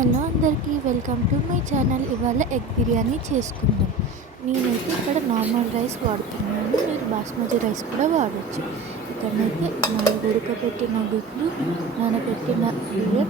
Hello అందరికీ welcome to my channel. ఇవాళ egg biryani చేసుకుందాం. నేనైతే ఇక్కడ నార్మల్ రైస్ వాడుతున్నాను, మీరు బాస్మతి రైస్ కూడా వాడచ్చు. ఇక్కడనైతే 4 ఉడకబెట్టిన గుడ్లు, నానబెట్టిన బియ్యం,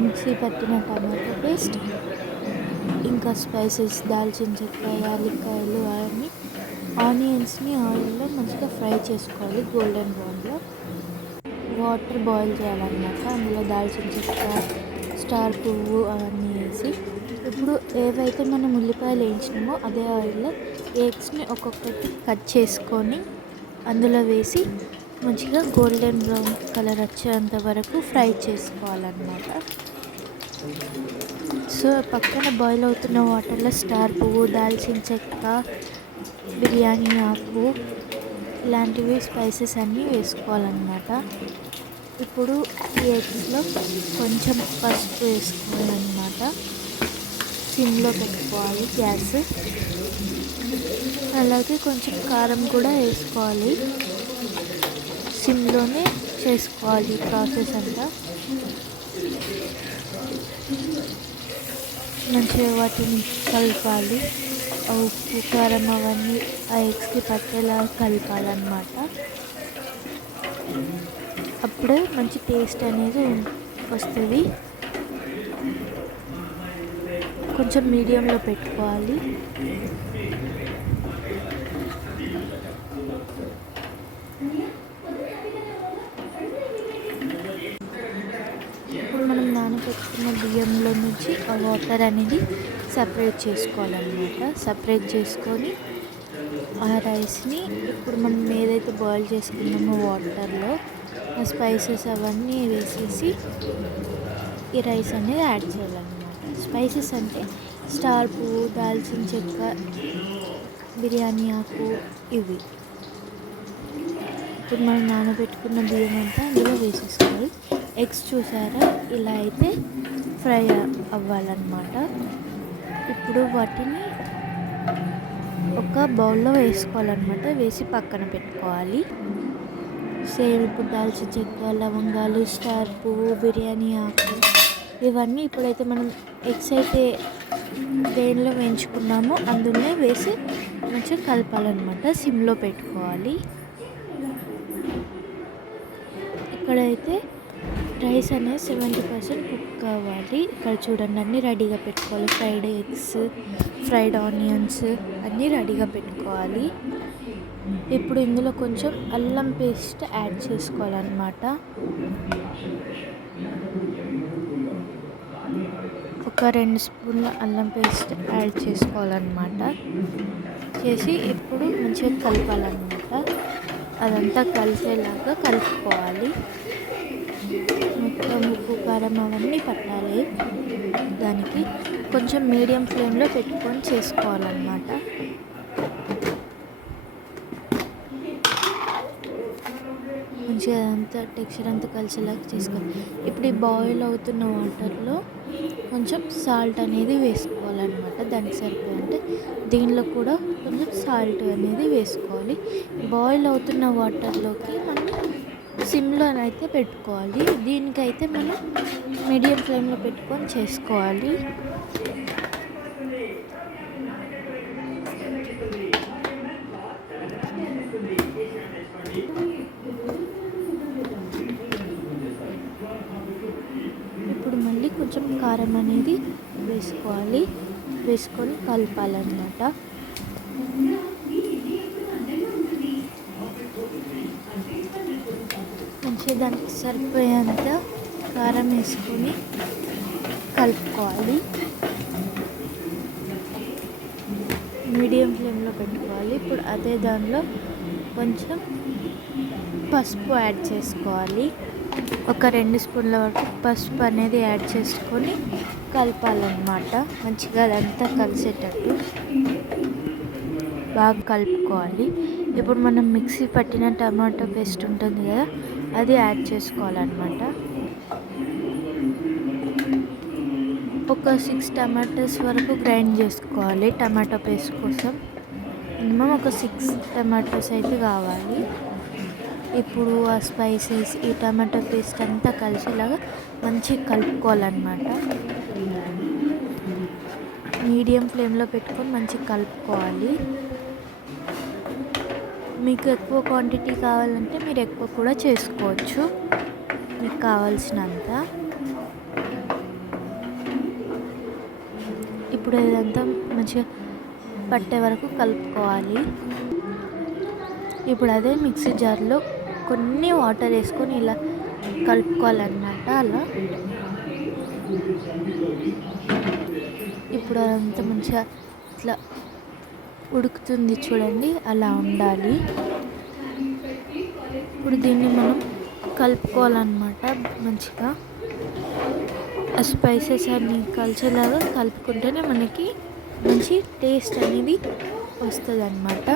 మిక్సీ పట్టిన టమాటో పేస్ట్, ఇంకా స్పైసెస్ దాల్చిన చెక్క, యాలక్కాయలు అవన్నీ ఆనియన్స్ని ఆయిల్లో మంచిగా ఫ్రై చేసుకోవాలి. గోల్డెన్ బ్రౌన్లో వాటర్ బాయిల్ చేయాలన్నమాట. అందులో దాల్చిన చెక్క, స్టార్ పువ్వు అవన్నీ వేసి, ఇప్పుడు ఏవైతే మనం ఉల్లిపాయలు వేయించినామో అదే ఆయిల్లో ఎగ్స్ని ఒక్కొక్కటి కట్ చేసుకొని అందులో వేసి మంచిగా గోల్డెన్ బ్రౌన్ కలర్ వచ్చేంత వరకు ఫ్రై చేసుకోవాలన్నమాట. సో పక్కన బాయిల్ అవుతున్న వాటర్లో స్టార్ పువ్వు, దాల్చిన చెక్క, బిర్యానీ ఆకు ఇలాంటివి స్పైసెస్ అన్నీ వేసుకోవాలన్నమాట. ఇప్పుడు ఈ ఎగ్స్లో కొంచెం పసుపు వేసుకోవాలన్నమాట. సిమ్లో పెట్టుకోవాలి గ్యాస్. అలాగే కొంచెం కారం కూడా వేసుకోవాలి. సిమ్లోనే చేసుకోవాలి ప్రాసెస్ అంతా. మంచిగా వాటిని కలపాలి. ఉప్పు కారం అవన్నీ ఆ ఎగ్స్కి పట్టేలా కలపాలన్నమాట. అప్పుడే మంచి టేస్ట్ అనేది వస్తుంది. కొంచెం మీడియంలో పెట్టుకోవాలి. ఇప్పుడు మనం నానబెట్టుకున్న బియ్యంలో నుంచి ఆ వాటర్ అనేది సపరేట్ చేసుకోవాలన్నమాట. సపరేట్ చేసుకొని ఆ రైస్ని ఇప్పుడు మనం ఏదైతే బాయిల్ చేసుకున్నామో వాటర్లో ఆ స్పైసెస్ అవన్నీ వేసేసి ఈ రైస్ అనేది యాడ్ చేయాలన్నమాట. స్పైసెస్ అంటే స్టార్ పువ్వు, దాల్చిన చెక్క, బిర్యానీ ఆకు ఇవి. ఇప్పుడు మనం నానబెట్టుకున్న బియ్యం అంతా అందులో వేసేసుకోవాలి. ఎగ్స్ చూసారా, ఇలా అయితే ఫ్రై అవ్వాలన్నమాట. ఇప్పుడు వాటిని ఒక బౌల్లో వేసుకోవాలన్నమాట. వేసి పక్కన పెట్టుకోవాలి. సేమ్ ఇప్పుడు దాల్చిన చెక్క, లవంగాలు, స్టార్ పువ్వు, బిర్యానీ ఆకు ఇవన్నీ ఇప్పుడైతే మనం ఎగ్స్ అయితే దేనిలో వేయించుకున్నామో అందులోనే వేసి మంచిగా కలపాలన్నమాట. సిమ్లో పెట్టుకోవాలి. ఇక్కడైతే రైస్ అనేది 70% కుక్ కావాలి. ఇక్కడ చూడండి అన్నీ రెడీగా పెట్టుకోవాలి. ఫ్రైడ్ ఎగ్స్, ఫ్రైడ్ ఆనియన్స్ అన్నీ రెడీగా పెట్టుకోవాలి. ఇప్పుడు ఇందులో కొంచెం అల్లం పేస్ట్ యాడ్ చేసుకోవాలన్నమాట. ఒక 2 స్పూన్ల అల్లం పేస్ట్ యాడ్ చేసుకోవాలన్నమాట. చేసి ఇప్పుడు మంచిగా కలపాలన్నమాట. అదంతా కలిసేలాగా కలుపుకోవాలి. మొత్తం ఉప్పు కారం అవన్నీ పట్టాలి. దానికి కొంచెం మీడియం ఫ్లేమ్లో పెట్టుకొని చేసుకోవాలన్నమాట. మంచిగా అదంతా టెక్స్చర్ అంతా కలిసేలాగా చేసుకోవాలి. ఇప్పుడు ఈ బాయిల్ అవుతున్న వాటర్లో కొంచెం సాల్ట్ అనేది వేసుకోవాలన్నమాట. దానికి సరిపోయింటే దీనిలో కూడా కొంచెం సాల్ట్ అనేది వేసుకోవాలి. బాయిల్ అవుతున్న వాటర్లోకి మనం సిమ్లోనైతే పెట్టుకోవాలి. దీనికైతే మనం మీడియం ఫ్లేమ్లో పెట్టుకొని చేసుకోవాలి. ఇప్పుడు మళ్ళీ కొంచెం కారం అనేది వేసుకోవాలి. వేసుకొని కలపాలన్నమాట. మంచిగా దానికి సరిపోయేంత కారం వేసుకొని కలుపుకోవాలి. మీడియం ఫ్లేమ్లో పెట్టుకోవాలి. ఇప్పుడు అదే దానిలో కొంచెం పసుపు యాడ్ చేసుకోవాలి. ఒక 2 స్పూన్ల వరకు పసుపు అనేది యాడ్ చేసుకొని కలపాలన్నమాట. మంచిగా అదంతా కలిసేటట్టు బాగా కలుపుకోవాలి. ఇప్పుడు మనం మిక్సీ పట్టిన టమాటో పేస్ట్ ఉంటుంది కదా, అది యాడ్ చేసుకోవాలన్నమాట. ఒక 6 టమాటోస్ వరకు గ్రైండ్ చేసుకోవాలి. టమాటో పేస్ట్ కోసం మినిమం ఒక 6 టమాటోస్ అయితే కావాలి. ఇప్పుడు ఆ స్పైసెస్ ఈ టమాటో పేస్ట్ అంతా కలిసేలాగా మంచిగా కలుపుకోవాలన్నమాట. మీడియం ఫ్లేమ్లో పెట్టుకొని మంచిగా కలుపుకోవాలి. మీకు ఎక్కువ క్వాంటిటీ కావాలంటే మీరు ఎక్కువ కూడా చేసుకోవచ్చు, మీకు కావాల్సినంత. ఇప్పుడు ఇదంతా మంచిగా పట్టే వరకు కలుపుకోవాలి. ఇప్పుడు అదే మిక్సీ జార్లో కొన్ని వాటర్ వేసుకొని ఇలా కలుపుకోవాలన్నమాట. అలా ఇప్పుడు అదంతా మంచిగా ఇట్లా ఉడుకుతుంది చూడండి, అలా ఉండాలి. ఇప్పుడు దీన్ని మనం కలుపుకోవాలన్నమాట. మంచిగా ఆ స్పైసెస్ అన్నీ కలిసేలాగా కలుపుకుంటేనే మనకి మంచి టేస్ట్ అనేది వస్తుంది అన్నమాట.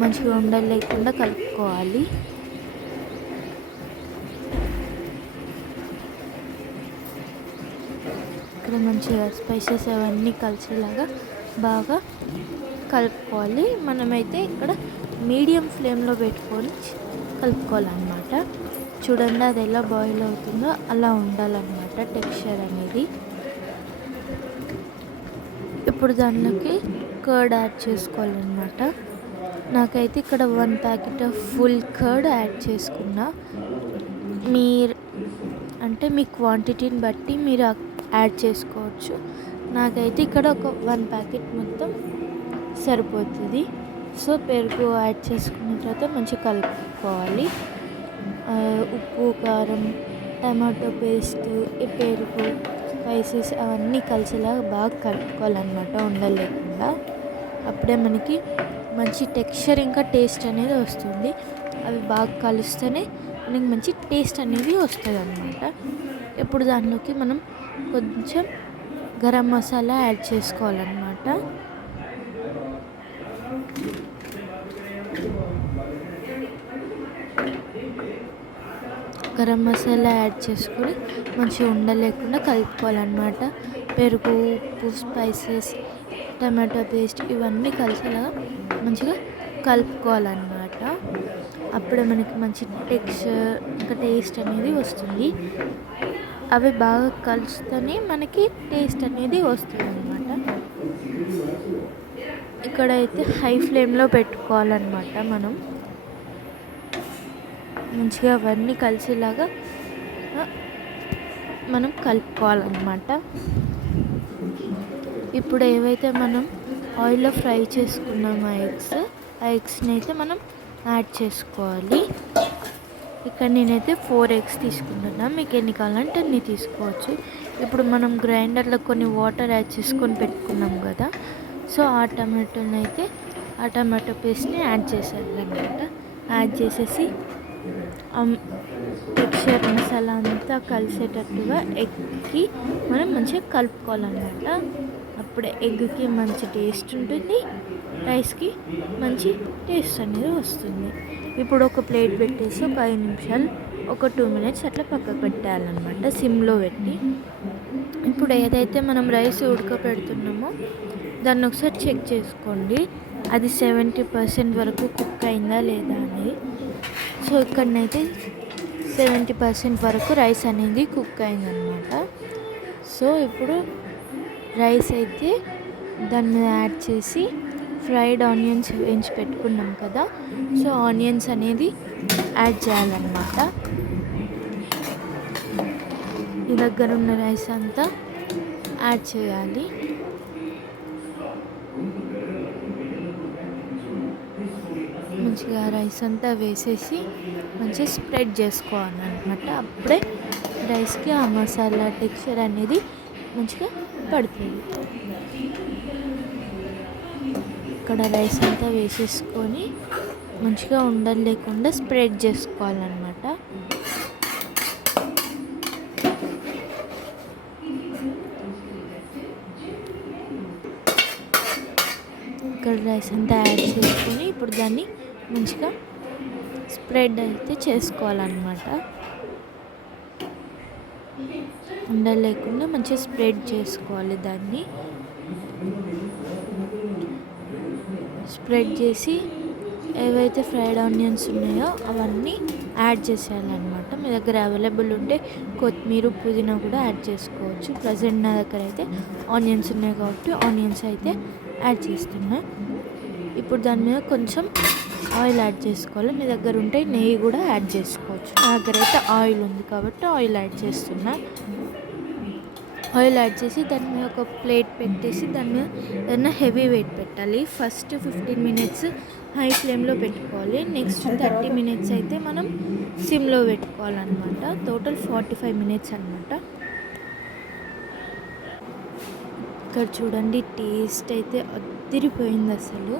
మంచిగా ఉండలు లేకుండా కలుపుకోవాలి. ఇక్కడ మంచిగా స్పైసెస్ అవన్నీ కలిసేలాగా బాగా కలుపుకోవాలి. మనమైతే ఇక్కడ మీడియం ఫ్లేమ్లో పెట్టుకొని కలుపుకోవాలన్నమాట. చూడండి అది ఎలా బాయిల్ అవుతుందో అలా ఉండాలన్నమాట టెక్స్చర్ అనేది. ఇప్పుడు దానిలోకి కర్డ్ యాడ్ చేసుకోవాలన్నమాట. నాకైతే ఇక్కడ 1 packet of full curd add చేసుకున్నా. మీరు అంటే మీ క్వాంటిటీని బట్టి మీరు యాడ్ చేసుకోవచ్చు. నాకైతే ఇక్కడ ఒక 1 ప్యాకెట్ మొత్తం సరిపోతుంది. సో పెరుగు యాడ్ చేసుకున్న తర్వాత మంచిగా కలుపుకోవాలి. ఉప్పు, కారం, టమాటో పేస్ట్, ఈ పెరుగు, స్పైసెస్ అవన్నీ కలిసేలాగా బాగా కలుపుకోవాలన్నమాట ఉండలు లేకుండా. అప్పుడే మనకి మంచి టెక్స్చర్ ఇంకా టేస్ట్ అనేది వస్తుంది. అవి బాగా కలిస్తేనే మనకి మంచి టేస్ట్ అనేది వస్తుంది అన్నమాట. ఇప్పుడు దానిలోకి మనం కొంచెం గరం మసాలా యాడ్ చేసుకోవాలన్నమాట. గరం మసాలా యాడ్ చేసుకొని మంచిగా ఉండలేకుండా కలుపుకోవాలన్నమాట. పెరుగు, ఉప్పు, స్పైసెస్, టమాటో పేస్ట్ ఇవన్నీ కలిసేలాగా మంచిగా కలుపుకోవాలన్నమాట. అప్పుడే మనకి మంచి టెక్స్చర్ ఇంకా టేస్ట్ అనేది వస్తుంది. అవి బాగా కలిస్తేనే మనకి టేస్ట్ అనేది వస్తుంది అన్నమాట. ఇక్కడైతే హై ఫ్లేమ్లో పెట్టుకోవాలన్నమాట. మంచిగా అవన్నీ కలిసేలాగా మనం కలుపుకోవాలన్నమాట. ఇప్పుడు ఏవైతే మనం ఆయిల్లో ఫ్రై చేసుకున్నామో ఆ ఎగ్స్ని అయితే మనం యాడ్ చేసుకోవాలి. ఇక్కడ నేనైతే 4 ఎగ్స్ తీసుకుంటున్నా. మీకు ఎన్ని కావాలంటే అన్ని తీసుకోవచ్చు. ఇప్పుడు మనం గ్రైండర్లో కొన్ని వాటర్ యాడ్ చేసుకొని పెట్టుకున్నాం కదా, సో ఆ టమాటో పేస్ట్ని యాడ్ చేసేయాలన్నమాట. యాడ్ చేసేసి టెక్స్చర్ మసాలా అంతా కలిసేటట్టుగా ఎగ్కి మనం మంచిగా కలుపుకోవాలన్నమాట. అప్పుడే ఎగ్కి మంచి టేస్ట్ ఉంటుంది, రైస్కి మంచి టేస్ట్ అనేది వస్తుంది. ఇప్పుడు ఒక ప్లేట్ పెట్టేసి ఒక 5 నిమిషాలు, ఒక 2 మినిట్స్ అట్లా పక్కకు పెట్టాలన్నమాట సిమ్లో పెట్టి. ఇప్పుడు ఏదైతే మనం రైస్ ఉడకపెడుతున్నామో దాన్ని ఒకసారి చెక్ చేసుకోండి, అది 70% వరకు కుక్ అయిందా లేదా అనేది. సో ఇక్కడనైతే 70% వరకు రైస్ అనేది కుక్ అయిందనమాట. సో ఇప్పుడు రైస్ అయితే దాని మీద యాడ్ చేసి ఫ్రైడ్ ఆనియన్స్ వేయించి పెట్టుకున్నాం కదా, సో ఆనియన్స్ అనేది యాడ్ చేయాలన్నమాట. ఈ దగ్గర ఉన్న రైస్ అంతా యాడ్ చేయాలి. మంచిగా రైస్ అంతా వేసేసి మంచిగా స్ప్రెడ్ చేసుకోవాలన్నమాట. అప్పుడే రైస్కి ఆ మసాలా టెక్స్చర్ అనేది మంచిగా పడుతుంది. ఇక్కడ రైస్ అంతా వేసేసుకొని మంచిగా ఉండలు లేకుండా స్ప్రెడ్ చేసుకోవాలన్నమాట. ఇక్కడ రైస్ అంతా యాడ్ చేసుకొని ఇప్పుడు దాన్ని మంచిగా స్ప్రెడ్ అయితే చేసుకోవాలన్నమాట. ఉండలు లేకుండా మంచిగా స్ప్రెడ్ చేసుకోవాలి. దాన్ని స్ప్రెడ్ చేసి ఏవైతే ఫ్రైడ్ ఆనియన్స్ ఉన్నాయో అవన్నీ యాడ్ చేసేయాలన్నమాట. మీ దగ్గర అవైలబుల్ ఉంటే కొత్తిమీర, పుదీనా కూడా యాడ్ చేసుకోవచ్చు. ప్రజెంట్ నా దగ్గర అయితే ఆనియన్స్ ఉన్నాయి కాబట్టి ఆనియన్స్ అయితే యాడ్ చేస్తున్నా. ఇప్పుడు దాని మీద కొంచెం ఆయిల్ యాడ్ చేసుకోవాలి. మీ దగ్గర ఉంటే నెయ్యి కూడా యాడ్ చేసుకోవచ్చు. నా దగ్గర అయితే ఆయిల్ ఉంది కాబట్టి ఆయిల్ యాడ్ చేస్తున్నా. ఆయిల్ యాడ్ చేసి దాని మీద ఒక ప్లేట్ పెట్టేసి దాని మీద ఏదైనా హెవీ వెయిట్ పెట్టాలి. ఫస్ట్ 15 మినిట్స్ హై ఫ్లేమ్లో పెట్టుకోవాలి. నెక్స్ట్ 30 మినిట్స్ అయితే మనం సిమ్లో పెట్టుకోవాలన్నమాట. టోటల్ 45 మినిట్స్ అనమాట. ఇక్కడ చూడండి, టేస్ట్ అయితే అదిరిపోయింది. అసలు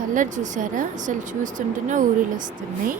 కలర్ చూసారా? అసలు చూస్తుంటేనే ఊరిలు వస్తున్నాయి.